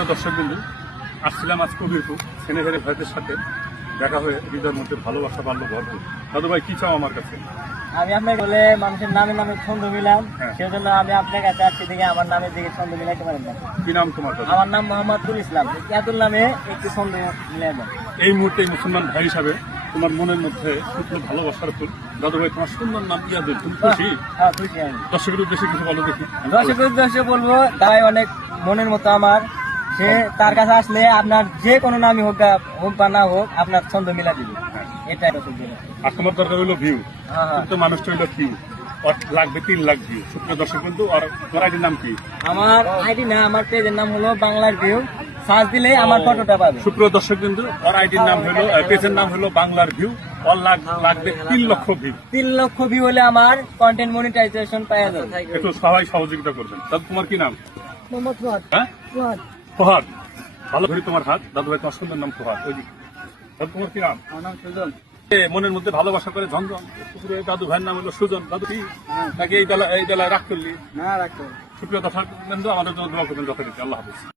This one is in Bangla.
সুপ্রিয় দর্শক বন্ধু, আসছিলাম আজ কবিরপুর সেনেহের ভাইদের সাথে দেখা হয়ে হৃদয়ের মধ্যে ভালোবাসা বাড়লো ভরপুর। দাদু ভাই কি চাও আমার কাছে? আমি আপনাকে বলে মানুষের নামে নামে ছন্দ মিলাম, হ্যাঁ। সেজন্য আমি আপনার কাছে আসছি দেখে আমার নামের দিকে ছন্দ মিলাইতে পারেন না। কি নাম তোমার দাদু? আমার নাম মোহাম্মদুল ইসলাম। এতুল নামে একটু ছন্দ মিলাই দেন। এই মুহূর্তে মুসলমান ভাই হিসাবে তোমার মনের মধ্যে শুকনো ভালোবাসার ফুল। দাদু ভাই তোমার সুন্দর নাম ইয়াদুল, তুমি খুশি? হ্যাঁ, খুশি আমি। দর্শকের উদ্দেশ্যে কিছু বলো দেখি। দর্শক উদ্দেশ্যে বলবো, তাই অনেক মনের মতো আমার, সে তার কাছে আসলে আপনার যে কোনো নামই হোক বা না হোক, আপনার ছন্দ মিলা দিবে। হ্যাঁ। এটাই দর্শক বন্ধু। আর তোমার দরকার হলো ভিউ, হ্যাঁ হ্যাঁ। তো মানুষটা হলো ভিউ, লাগবে 3 লাখ ভিউ। সুপ্রিয় দর্শক বন্ধু, আর তোমার আইডির নাম কি? আমার আইডি না, আমার পেজের নাম হলো বাংলার ভিউ। সার্চ দিলে আমার ফটোটা পাবে। সুপ্রিয় দর্শক বিন্দু, ওর আইডির নাম হলো, পেজের নাম হলো বাংলার ভিউ। ওর লাগবে 3 লক্ষ ভিউ। 3 লক্ষ ভিউ হলে আমার কন্টেন্ট মনিটাইজেশন পাওয়া যাবে। একটু সবাই সহযোগিতা করবেন। দাদু তোমার কি নাম? মোহাম্মদ ফুয়াদ। হ্যাঁ, ফুয়াদ। ফোহাদ। ভালো ধরি তোমার হাত। দাদু ভাই তোমার সুন্দর নাম ফোহাদ। ওই দিকে। দাদু তোমার কি নাম? আমার নাম সুজন। মনের মধ্যে ভালোবাসা করে ঝঞ্ঝন। দাদু ভাইয়ের নাম হলো সুজন। দাদু কি তাকে এই বেলায় রাগ করলি? না রাখতে। সুপ্রিয় দর্শক বিন্দু, আমাদের জন্য দোয়া করবেন যথারীতি। আল্লাহ হাফেজ।